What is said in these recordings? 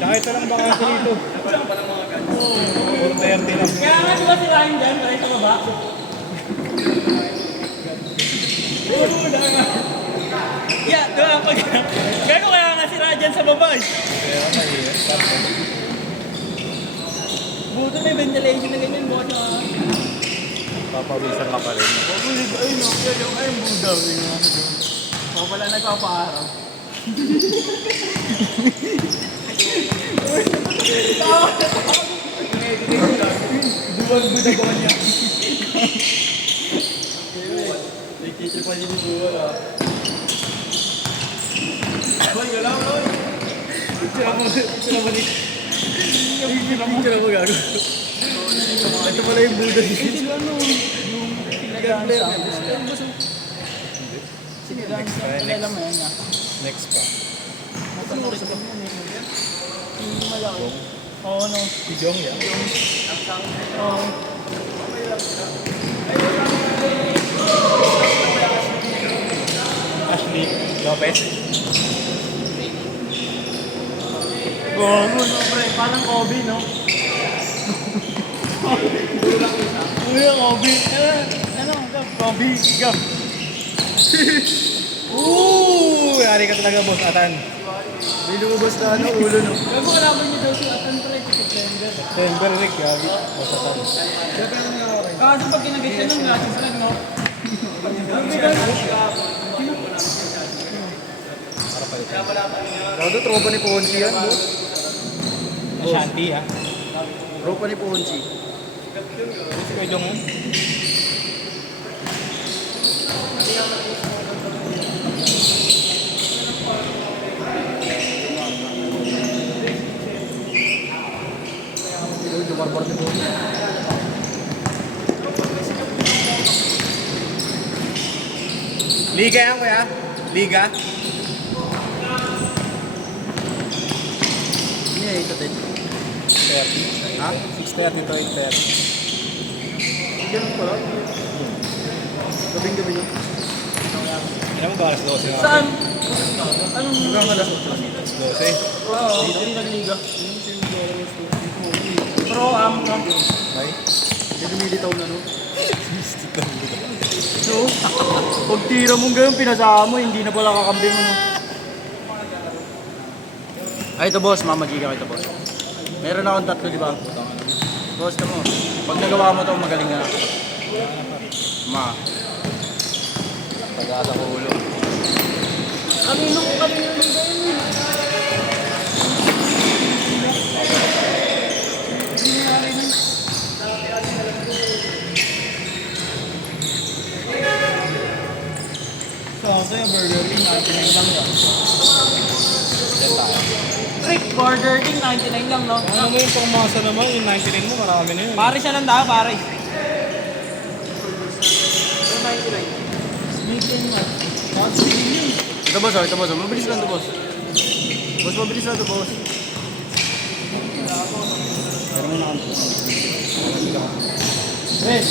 Kahit lang baka dito. Wala pa ng mga guns. 430 lang. Kaya nga di ba si Ryan dyan? Kaya sa baba? Yeah, diba? Gano'n kaya nga si Ryan dyan sa baba eh. Kaya mahirap. Buto na yung ventilation na ganyan. Bukas na. Papawisan ka pa rin. Ayun no, ayun budaw. Ako pala nagpapaaraw. Duwag budaw ko niya. Nagtitip pa yung buwan ah. Boy, galaw boy! Picture mo ni... Picture mo gago. Ito pala yung budaw niya. Sino ano? Yung sinagang sa... Sinigang sa kailan mo yan nga. Next pa. Matanong sa kanya niya. Hindi malaki. Oo, no. Si Jong yan. Oo. Ashley Lopez. Gogo, no, pre. Parang Kobe, no? Uy, Kobe. Ano? Kobe, ikaw. Yari ka talaga, boss Atan. May lumabas na ano, ulo no. Gago, kalaban niyo daw si Atan, pre. September. September, Rick. Yabi. Boss Atan. Kaso pag kinagay siya nun, gratis lang, no? Gago, tropa ni Ponzi yan, boss. Ashanti, ha? Tropa ni Ponzi. Si Kuya Jong. Yung Jumarbor ni Ponzi. Liga yan, kuya? Liga? Hindi eh, ito din. 30. Ha? 630 to 830. Ganun pala. Gabing-gabi yun. Alam mo ba alas 12 na? Saan? Anong... Hanggang alas 12. Oo, hindi nagliga. Pro am, no? Ay? Hindi lumilitaw na, no? So, pag tira mong ganun, pinasama mo, hindi na pala kakambi mo, no? Ay, ito boss, mamagiga kita boss. Meron akong tatlo, di ba? Boss ka mo. Pag nagawa mo to, magaling na. Ma. Pag-asa ko ulo. Kaninong ganun eh. So, ito yung Burger King, 99 lang yun. Yan tayo. Rick, Burger King, 99 lang, no? Ano mo yung pangmasa naman? Yung 99 mo, marami na yun. Pare siya lang tayo, pare. Ito boss, oh, ito boss. Mabilis lang to boss. Boss, mabilis lang to boss.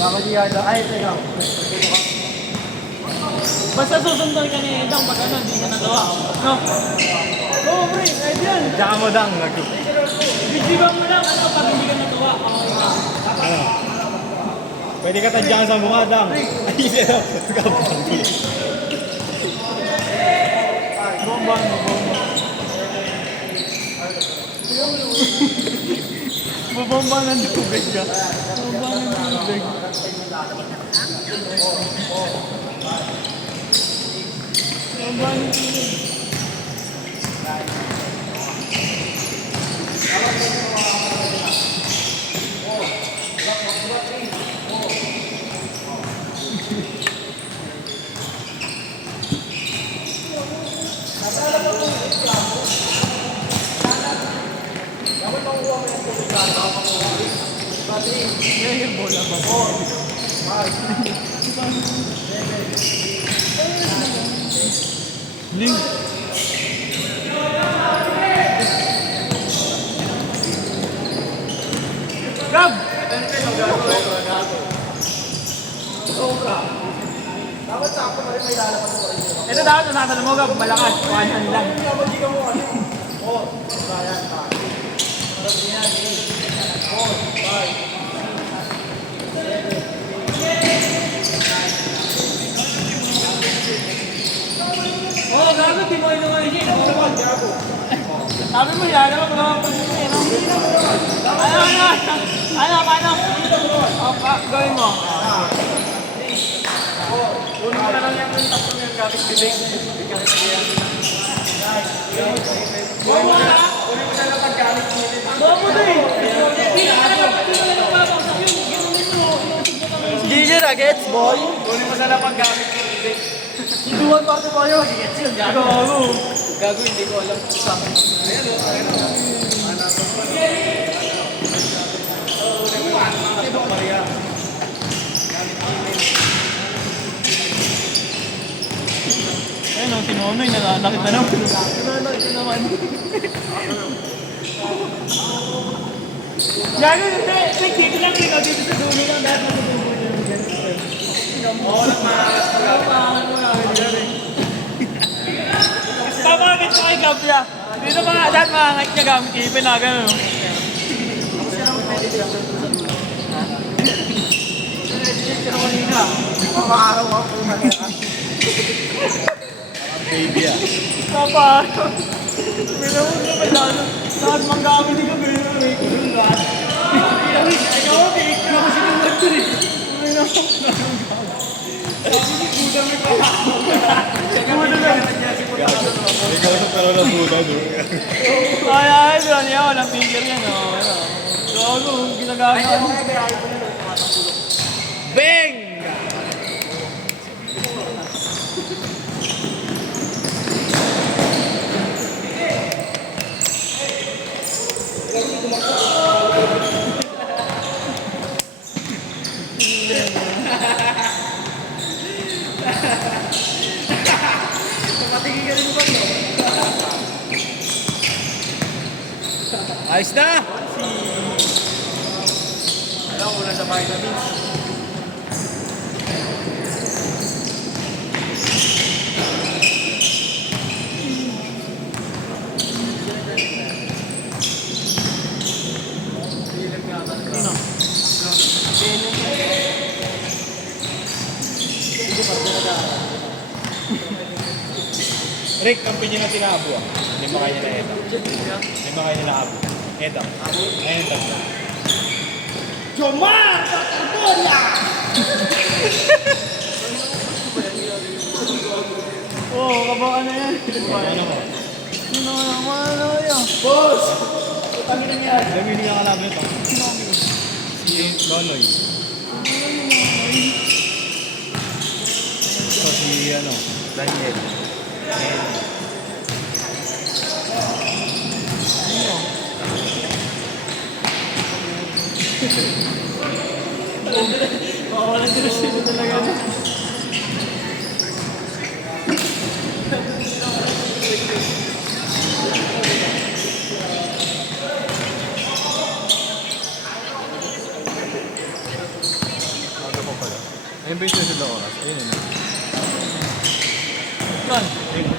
Mamagiga ito. Ay, ito ikaw. Basta susundan ka ni Edang pag ano, hindi niya nagawa. No? Oo, pre, kahit yan. Tsaka mo dang. Bigibang mo lang, ano, pag hindi ka nagawa. Okay na. Ano? Pwede ka tadyakan sa mukha, dang. Ay, sino? Bomba, bomba. Bubomba ng tubig ka. Bubomba ng tubig. Bubomba ng tubig. Link. Gab! Ito dapat nasasalo mo, Gab. Malakas. 1 lang. Sabi mo yan, ano ba mga pag-ibig? Ano? Gawin mo. Kunin mo na lang yung tatlong yung gamit bibig. Bigyan ka na yan. Kunin mo na lang pag-gamit bibig. Bobo din! GG Nuggets, boy! Kunin mo na lang pag-gamit bibig. Iduwan pa ako tayo. Gago, hindi ko alam kung saan. Ayun, sinunoy, nananakit na naman. Nananakit na naman. Gago, hindi. Dito lang, dito sa dulo lang. Dahil nasa dulo lang. Oo, nagmakakas pag-gamit. Pamakakit ko kay Gabia. Dito mga dahil makakit niya gamit kayo. Pinagano. Baby ah. Papa, pinahod na ba dyan? Lahat mang gamit ko, pinahod ko yung lahat. Ikaw, pinahod ko sinulat ko rin. Budang may pahakot. Budang lang. Ikaw sa pero nasuda doon. Ay, doon yan. Walang figure yan. Gago, ginagamit. Bang! Ayos na! Alam mo na sa vitamins. Rick, ang pinyo na tinabo ah. Hindi mo kaya nila ito. Hindi mo kaya nila abo. Ito. Ayun yung tatlo. Jomar! Patagonia! Oo, kabakan na yan. Ano mo? Sino naman ano yan? Boss! Utangin na yan. Alam mo yung nakalaban ito? Si Loloy. Ito si ano, Daniel. Makawalan din siya talaga. Ayun ba yung susunod na oras? Ayun yun. Yan. Ayun.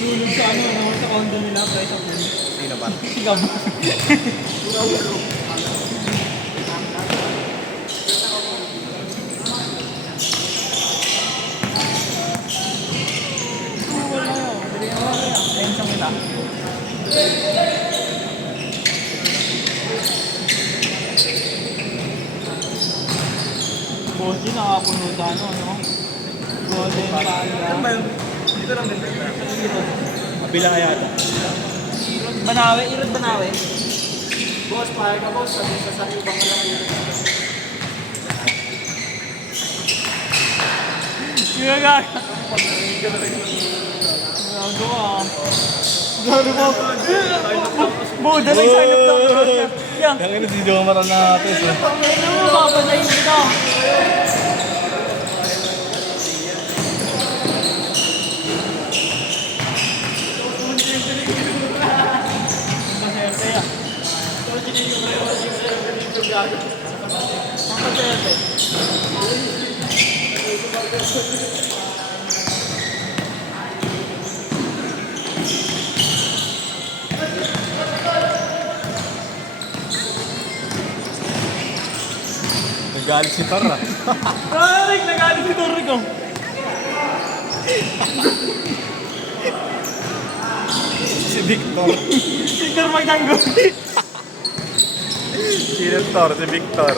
Lulog sa ano, sa condo nila, price of them. Sino ba? Sigam. Wala yun. Bili na wala yan. Ayun sa kita. Boss din, nakapuno sa ano, no? Golden Panda. Dito lang din. Kabila kaya ito. Banawe, Irod Banawe. Boss, pahal ka boss. Sabi sa ibang ka lang yun. Ginagaga. Gago ah. Gago po. Buda lang sign up ng cross niya. Yan. Yung ina si Jomar na test. Ano mo, babadayin kita. Maserte yan. Maserte. Nagalit si Tor ah. Rick, nagalit si Torre ko. Si Victor. Victor Magdango. Sino Tor? Si Victor.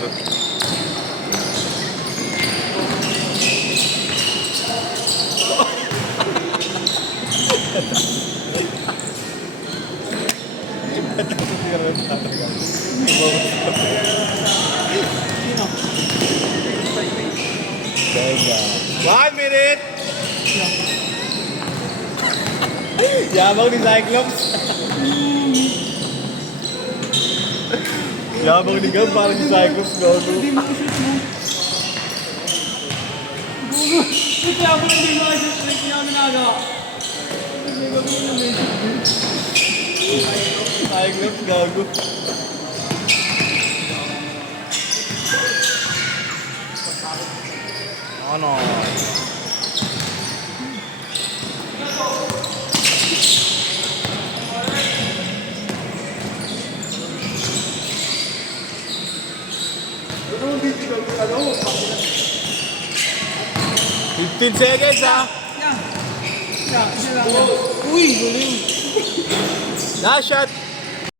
One minute! Yabang ni Cyclops. Yabang ni Gab, parang si Cyclops. Hindi mo shoot mo. Ito ako hindi mo shoot. Hindi ako nagawa. Cyclops, gago. Ano? Ano, 15 seconds ah! Yan. Yan. Isa lang. Uy, galing. Last shot!